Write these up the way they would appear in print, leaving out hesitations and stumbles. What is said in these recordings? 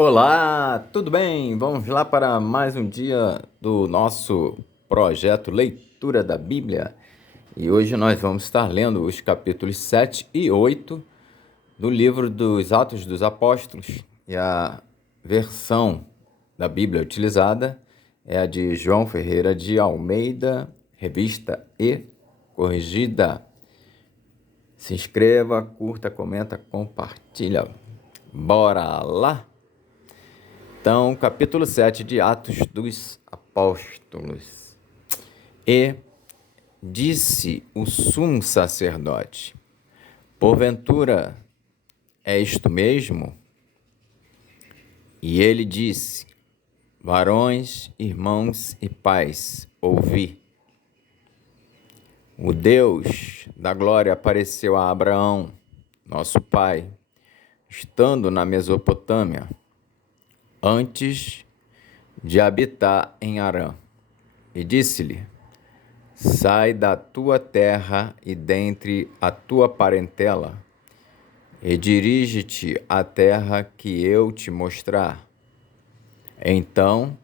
Olá, tudo bem? Vamos lá para mais um dia do nosso projeto Leitura da Bíblia. E hoje nós vamos estar lendo os capítulos 7 e 8 do livro dos Atos dos Apóstolos. E a versão da Bíblia utilizada é a de João Ferreira de Almeida, revista E corrigida. Se inscreva, curta, comenta, compartilha. Bora lá? Então, capítulo 7 de Atos dos Apóstolos. E disse o sumo sacerdote: porventura é isto mesmo? E ele disse: varões, irmãos e pais, ouvi. O Deus da glória apareceu a Abraão, nosso pai, estando na Mesopotâmia, antes de habitar em Harã, e disse-lhe: sai da tua terra e dentre a tua parentela, e dirige-te à terra que eu te mostrar. Então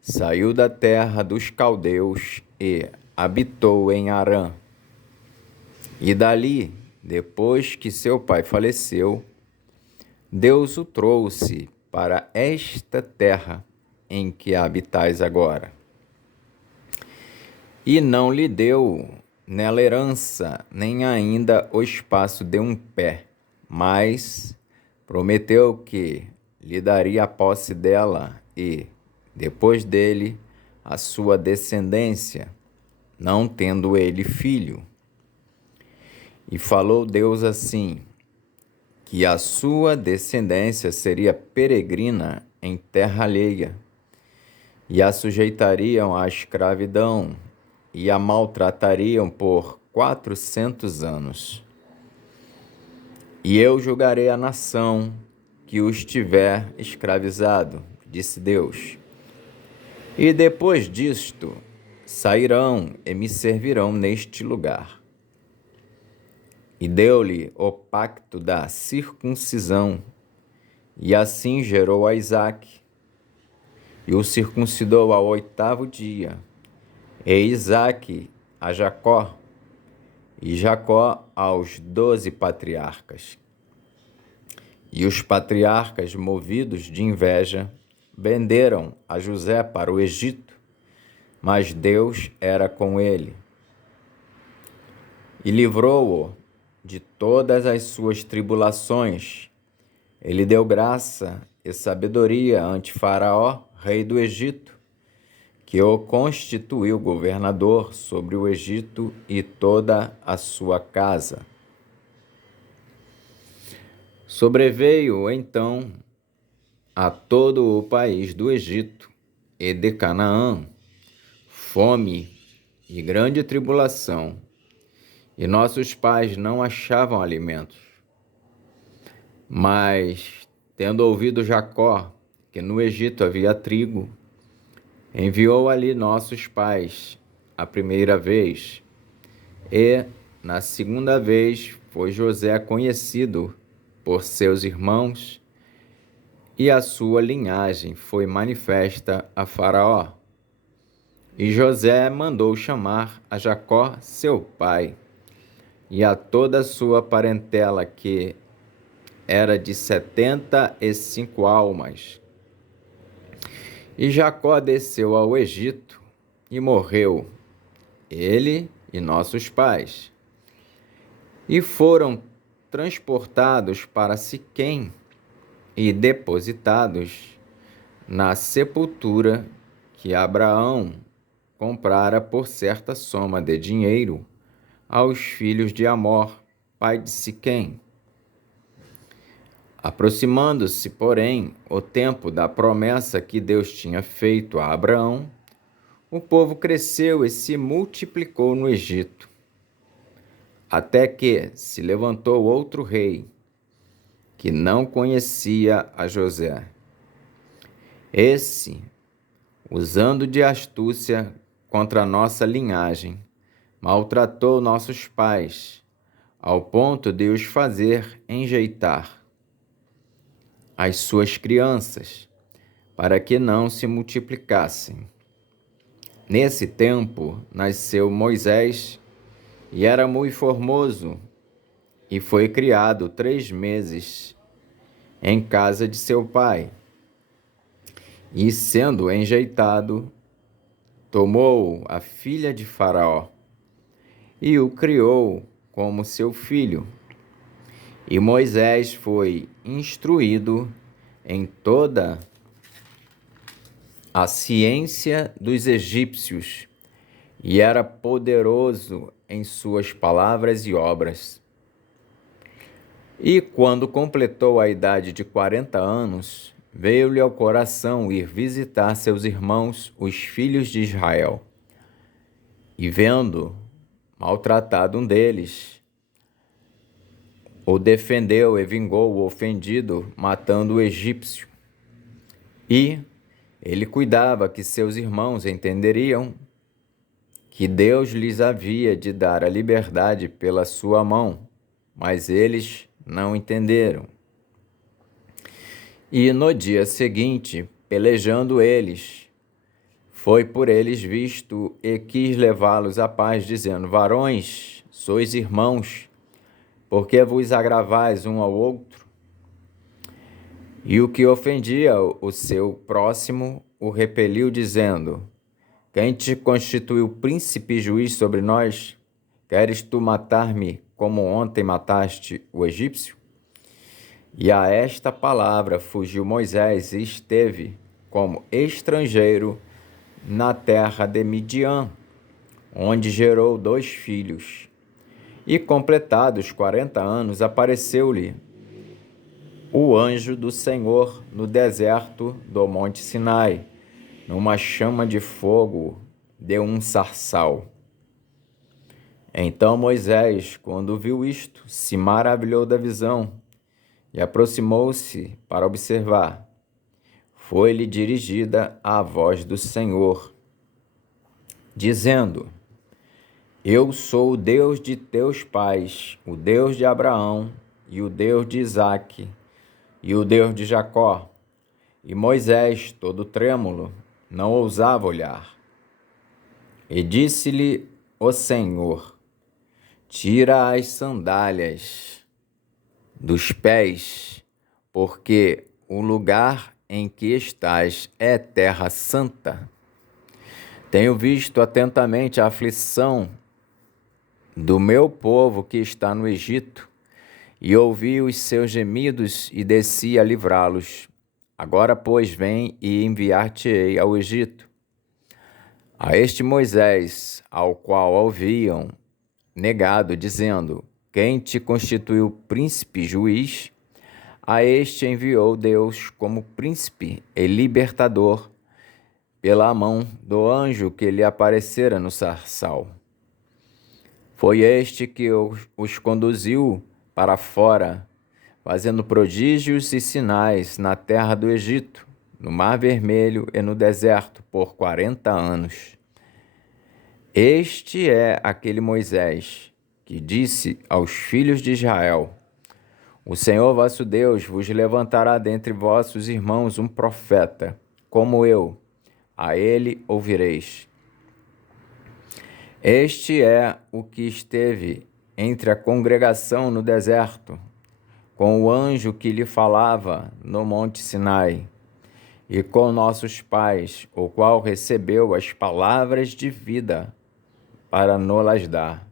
saiu da terra dos caldeus e habitou em Harã. E dali, depois que seu pai faleceu, Deus o trouxe para esta terra em que habitais agora. E não lhe deu nela herança, nem ainda o espaço de um pé, mas prometeu que lhe daria a posse dela e, depois dele, a sua descendência, não tendo ele filho. E falou Deus assim, que a sua descendência seria peregrina em terra alheia, e a sujeitariam à escravidão, e a maltratariam por 400 anos. E eu julgarei a nação que os tiver escravizado, disse Deus. E depois disto sairão e me servirão neste lugar. E deu-lhe o pacto da circuncisão, e assim gerou a Isaque, e o circuncidou ao 8º dia, e Isaque a Jacó, e Jacó aos 12 patriarcas. E os patriarcas, movidos de inveja, venderam a José para o Egito, mas Deus era com ele, e livrou-o de todas as suas tribulações. Ele deu graça e sabedoria ante Faraó, rei do Egito, que o constituiu governador sobre o Egito e toda a sua casa. Sobreveio, então, a todo o país do Egito e de Canaã fome e grande tribulação, e nossos pais não achavam alimentos. Mas, tendo ouvido Jacó que no Egito havia trigo, enviou ali nossos pais a primeira vez, e na segunda vez foi José conhecido por seus irmãos, e a sua linhagem foi manifesta a Faraó. E José mandou chamar a Jacó, seu pai, e a toda a sua parentela, que era de 75 almas. E Jacó desceu ao Egito e morreu, ele e nossos pais. E foram transportados para Siquém e depositados na sepultura que Abraão comprara por certa soma de dinheiro aos filhos de Amor, pai de Siquém. Aproximando-se, porém, o tempo da promessa que Deus tinha feito a Abraão, o povo cresceu e se multiplicou no Egito, até que se levantou outro rei, que não conhecia a José. Esse, usando de astúcia contra a nossa linhagem, maltratou nossos pais, ao ponto de os fazer enjeitar. as suas crianças, para que não se multiplicassem. Nesse tempo nasceu Moisés, e era muito formoso, e foi criado 3 meses em casa de seu pai. E sendo enjeitado, tomou a filha de Faraó e o criou como seu filho. E Moisés foi instruído em toda a ciência dos egípcios e era poderoso em suas palavras e obras. E quando completou a idade de 40 anos, veio-lhe ao coração ir visitar seus irmãos, os filhos de Israel. E vendo maltratado um deles, o defendeu e vingou o ofendido, matando o egípcio. E ele cuidava que seus irmãos entenderiam que Deus lhes havia de dar a liberdade pela sua mão, mas eles não entenderam. E no dia seguinte, pelejando eles, foi por eles visto e quis levá-los à paz, dizendo: varões, sois irmãos, porque vos agravais um ao outro? E o que ofendia o seu próximo o repeliu, dizendo: quem te constituiu príncipe e juiz sobre nós? Queres tu matar-me como ontem mataste o egípcio? E a esta palavra fugiu Moisés e esteve como estrangeiro na terra de Midian, onde gerou 2 filhos. E completados 40 anos, apareceu-lhe o anjo do Senhor no deserto do monte Sinai, numa chama de fogo de um sarçal. Então Moisés, quando viu isto, se maravilhou da visão e aproximou-se para observar. Foi-lhe dirigida a voz do Senhor, dizendo: eu sou o Deus de teus pais, o Deus de Abraão, e o Deus de Isaque, e o Deus de Jacó. E Moisés, todo trêmulo, não ousava olhar. E disse-lhe o Senhor: tira as sandálias dos pés, porque o lugar em que estás é terra santa. Tenho visto atentamente a aflição do meu povo que está no Egito, e ouvi os seus gemidos e desci a livrá-los. Agora, pois, vem e enviar-te-ei ao Egito. A este Moisés, ao qual haviam negado, dizendo: quem te constituiu príncipe e juiz? A este enviou Deus como príncipe e libertador, pela mão do anjo que lhe aparecera no sarçal. Foi este que os conduziu para fora, fazendo prodígios e sinais na terra do Egito, no Mar Vermelho e no deserto, por 40 anos. Este é aquele Moisés que disse aos filhos de Israel: o Senhor vosso Deus vos levantará dentre vossos irmãos um profeta, como eu, a ele ouvireis. Este é o que esteve entre a congregação no deserto, com o anjo que lhe falava no monte Sinai, e com nossos pais, o qual recebeu as palavras de vida para nos dar,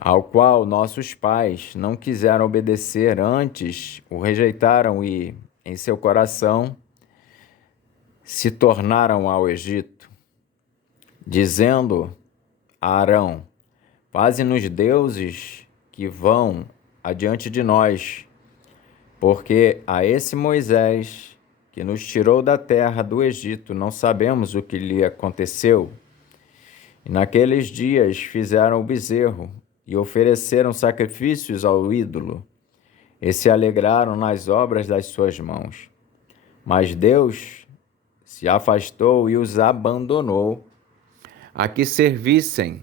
ao qual nossos pais não quiseram obedecer, antes o rejeitaram e, em seu coração, se tornaram ao Egito, dizendo a Arão: faze-nos deuses que vão adiante de nós, porque a esse Moisés, que nos tirou da terra do Egito, não sabemos o que lhe aconteceu. E naqueles dias fizeram o bezerro e ofereceram sacrifícios ao ídolo, e se alegraram nas obras das suas mãos. Mas Deus se afastou e os abandonou, a que servissem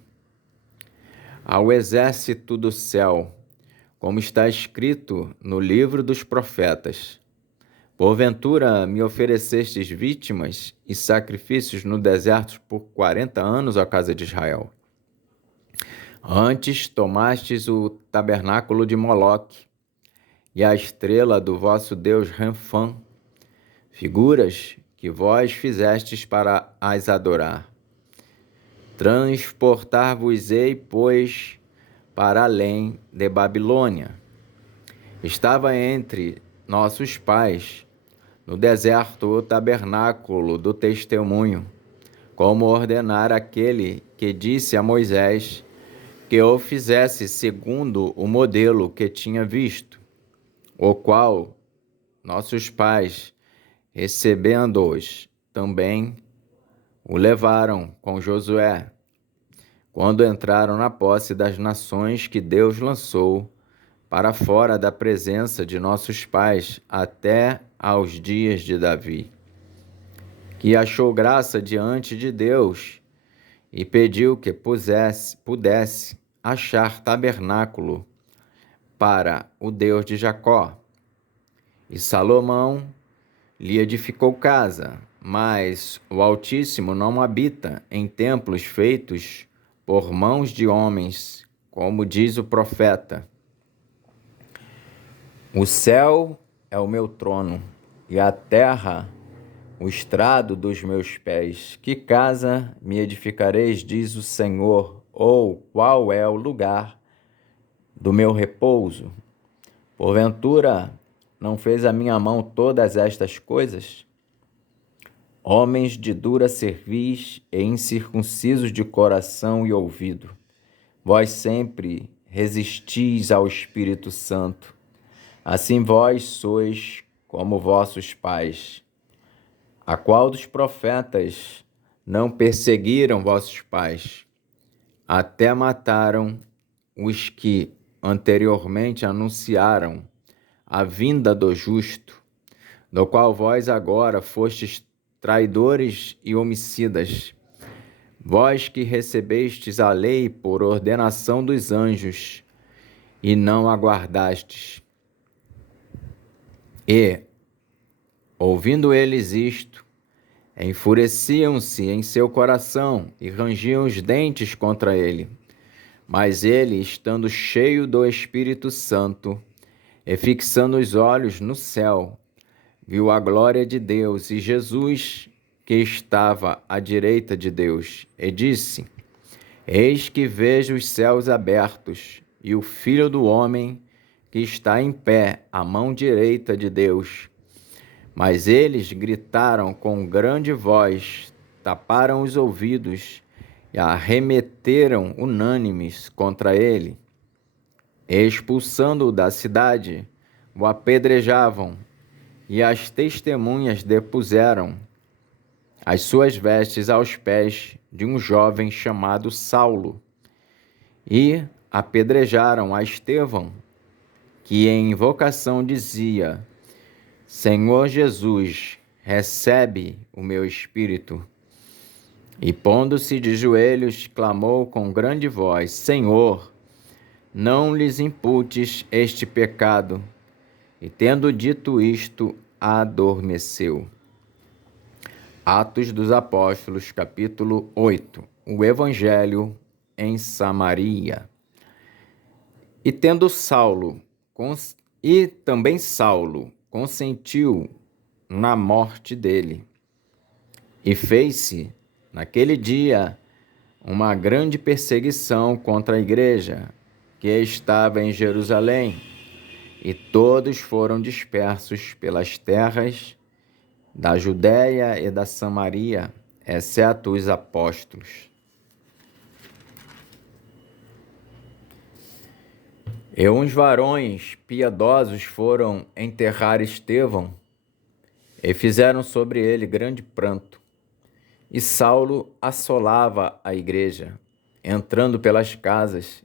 ao exército do céu, como está escrito no livro dos profetas. Porventura me oferecestes vítimas e sacrifícios no deserto por 40 anos, ó casa de Israel. Antes tomastes o tabernáculo de Moloque e a estrela do vosso Deus Renfã, figuras que vós fizestes para as adorar. Transportar-vos-ei, pois, para além de Babilônia. Estava entre nossos pais, no deserto, o tabernáculo do testemunho, como ordenara aquele que disse a Moisés que o fizesse segundo o modelo que tinha visto, o qual nossos pais, recebendo-os, também o levaram com Josué, quando entraram na posse das nações que Deus lançou para fora da presença de nossos pais até aos dias de Davi, que achou graça diante de Deus e pediu que pudesse achar tabernáculo para o Deus de Jacó. E Salomão lhe edificou casa, mas o Altíssimo não habita em templos feitos por mãos de homens, como diz o profeta. O céu é o meu trono, e a terra o estrado dos meus pés. Que casa me edificareis, diz o Senhor, ou qual é o lugar do meu repouso? Porventura não fez a minha mão todas estas coisas? Homens de dura cerviz e incircuncisos de coração e ouvido, vós sempre resistis ao Espírito Santo. Assim vós sois como vossos pais. A qual dos profetas não perseguiram vossos pais? Até mataram os que anteriormente anunciaram a vinda do justo, do qual vós agora fostes traidores e homicidas. Vós que recebestes a lei por ordenação dos anjos e não aguardastes. E, ouvindo eles isto, enfureciam-se em seu coração e rangiam os dentes contra ele. Mas ele, estando cheio do Espírito Santo, e fixando os olhos no céu, viu a glória de Deus e Jesus, que estava à direita de Deus, e disse: Eis que vejo os céus abertos, e o Filho do Homem que está em pé à mão direita de Deus. Mas eles gritaram com grande voz, taparam os ouvidos e arremeteram unânimes contra ele. Expulsando-o da cidade, o apedrejavam, e as testemunhas depuseram as suas vestes aos pés de um jovem chamado Saulo, e apedrejaram a Estevão, que em invocação dizia: Senhor Jesus, recebe o meu espírito. E pondo-se de joelhos, clamou com grande voz: Senhor, não lhes imputes este pecado. E tendo dito isto, adormeceu. Atos dos Apóstolos, capítulo 8. O Evangelho em Samaria. E também Saulo consentiu na morte dele. E fez-se, naquele dia, uma grande perseguição contra a igreja que estava em Jerusalém, e todos foram dispersos pelas terras da Judéia e da Samaria, exceto os apóstolos. E uns varões piedosos foram enterrar Estevão, e fizeram sobre ele grande pranto. E Saulo assolava a igreja, entrando pelas casas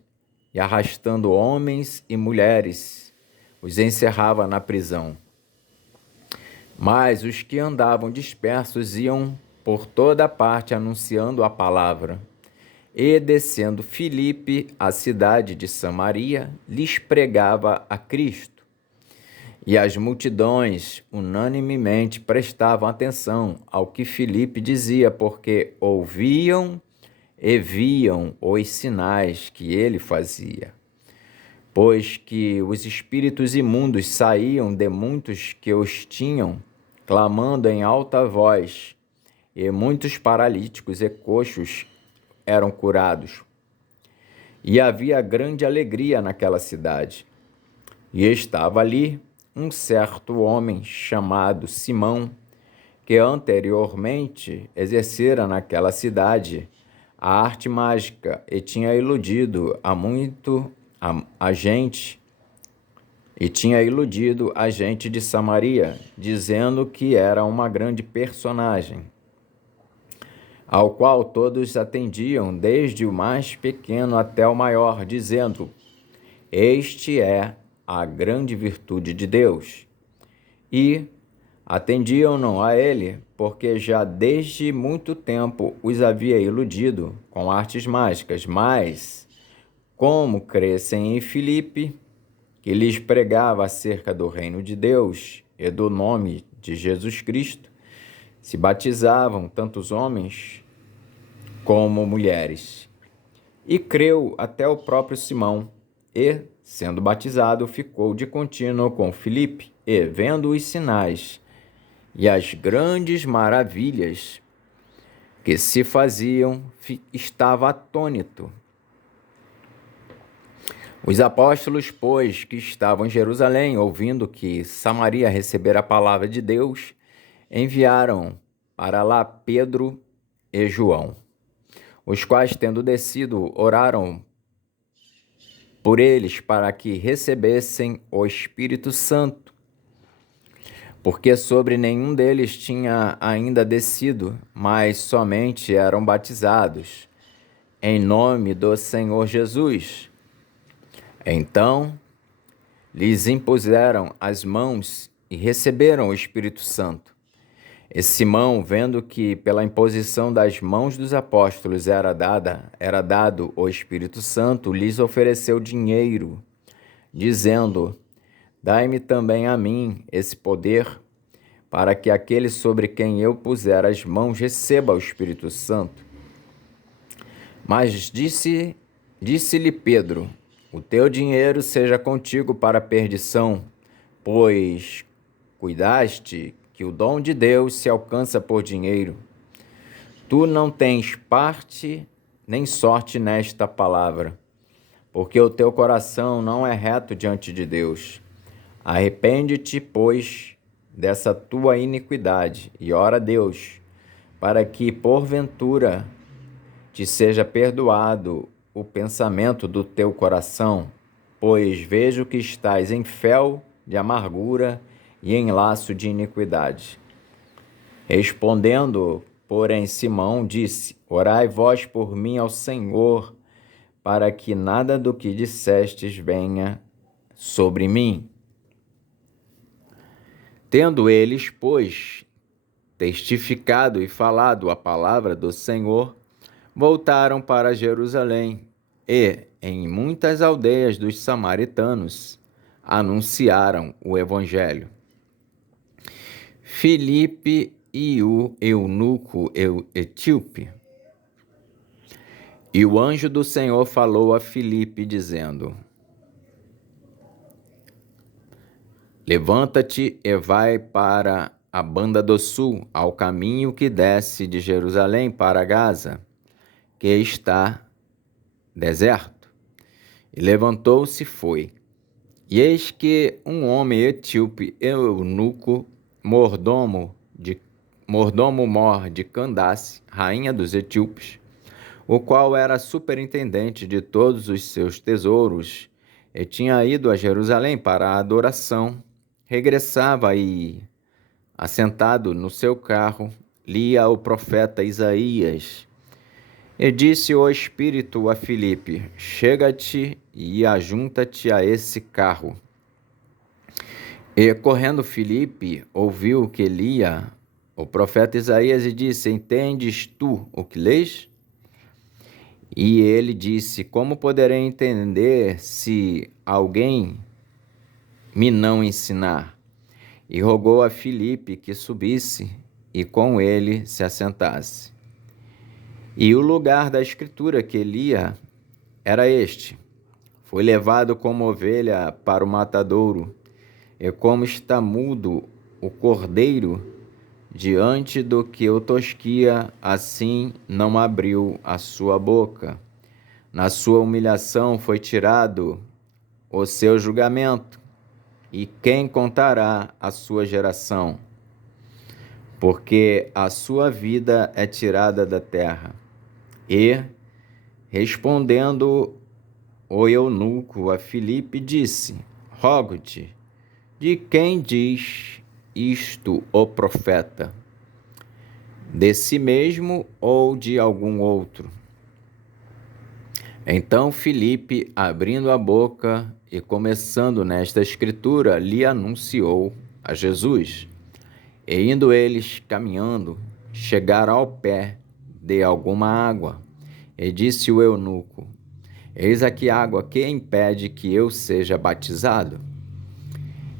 e arrastando homens e mulheres, os encerrava na prisão. Mas os que andavam dispersos iam por toda parte anunciando a palavra. E, descendo Filipe, a cidade de Samaria, lhes pregava a Cristo. E as multidões unanimemente prestavam atenção ao que Filipe dizia, porque ouviam e viam os sinais que ele fazia. Pois que os espíritos imundos saíam de muitos que os tinham, clamando em alta voz, e muitos paralíticos e coxos eram curados. E havia grande alegria naquela cidade. E estava ali um certo homem chamado Simão, que anteriormente exercera naquela cidade a arte mágica e tinha iludido a gente de Samaria, dizendo que era uma grande personagem, ao qual todos atendiam, desde o mais pequeno até o maior, dizendo: este é a grande virtude de Deus. E atendiam-no a ele, porque já desde muito tempo os havia iludido com artes mágicas, mas, como crescem em Filipe, que lhes pregava acerca do reino de Deus e do nome de Jesus Cristo, se batizavam tantos homens como mulheres. E creu até o próprio Simão, e, sendo batizado, ficou de contínuo com Filipe, e, vendo os sinais e as grandes maravilhas que se faziam, estava atônito. Os apóstolos, pois, que estavam em Jerusalém, ouvindo que Samaria recebera a palavra de Deus, enviaram para lá Pedro e João, os quais, tendo descido, oraram por eles para que recebessem o Espírito Santo, porque sobre nenhum deles tinha ainda descido, mas somente eram batizados em nome do Senhor Jesus. Então lhes impuseram as mãos e receberam o Espírito Santo. E Simão, vendo que pela imposição das mãos dos apóstolos era dado o Espírito Santo, lhes ofereceu dinheiro, dizendo: dai-me também a mim esse poder, para que aquele sobre quem eu puser as mãos receba o Espírito Santo. Mas disse-lhe Pedro: o teu dinheiro seja contigo para a perdição, pois cuidaste que o dom de Deus se alcança por dinheiro. Tu não tens parte nem sorte nesta palavra, porque o teu coração não é reto diante de Deus. Arrepende-te, pois, dessa tua iniquidade, e ora a Deus, para que, porventura, te seja perdoado o pensamento do teu coração, pois vejo que estás em fel de amargura e em laço de iniquidade. Respondendo, porém, Simão disse: orai vós por mim ao Senhor, para que nada do que dissestes venha sobre mim. Tendo eles, pois, testificado e falado a palavra do Senhor, voltaram para Jerusalém e, em muitas aldeias dos samaritanos, anunciaram o Evangelho. Filipe e o eunuco etíope. E o anjo do Senhor falou a Filipe, dizendo: levanta-te e vai para a banda do sul, ao caminho que desce de Jerusalém para Gaza, que está deserto. E levantou-se e foi. E eis que um homem etíope, eunuco, mordomo-mor de Candace, rainha dos etíopes, o qual era superintendente de todos os seus tesouros, e tinha ido a Jerusalém para a adoração, regressava e, assentado no seu carro, lia o profeta Isaías. E disse o Espírito a Filipe: chega-te e ajunta-te a esse carro. E correndo Filipe, ouviu que lia o profeta Isaías e disse: entendes tu o que lês? E ele disse: como poderei entender se alguém me não ensinar? e rogou a Filipe que subisse e com ele se assentasse. E o lugar da escritura que ele ia era este: foi levado como ovelha para o matadouro, e como está mudo o cordeiro diante do que o tosquia, assim não abriu a sua boca. Na sua humilhação foi tirado o seu julgamento, e quem contará a sua geração? Porque a sua vida é tirada da terra. E, respondendo o eunuco a Filipe, disse: rogo-te, de quem diz isto o profeta? De si mesmo ou de algum outro? Então Filipe, abrindo a boca e começando nesta escritura, lhe anunciou a Jesus. E indo eles caminhando, chegaram ao pé de alguma água. E disse o eunuco: eis aqui água que impede que eu seja batizado.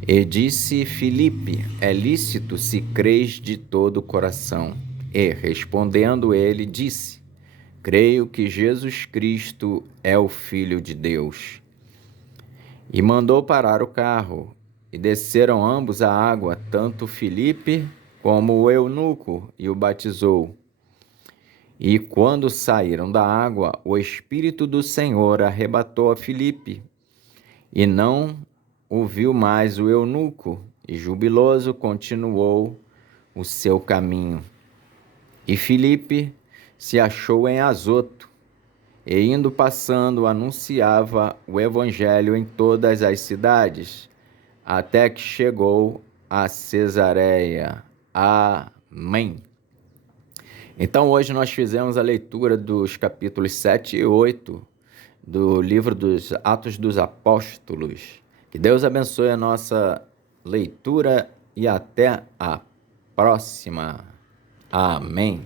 E disse Filipe: é lícito se crês de todo o coração. E, respondendo ele, disse: creio que Jesus Cristo é o Filho de Deus. E mandou parar o carro, e desceram ambos à água, tanto Filipe como o eunuco, e o batizou. E quando saíram da água, o Espírito do Senhor arrebatou a Filipe, e não o viu mais o eunuco, e jubiloso continuou o seu caminho. E Filipe se achou em Azoto, e indo passando anunciava o evangelho em todas as cidades, até que chegou a Cesareia. Amém. Então hoje nós fizemos a leitura dos capítulos 7 e 8 do livro dos Atos dos Apóstolos. Que Deus abençoe a nossa leitura e até a próxima. Amém.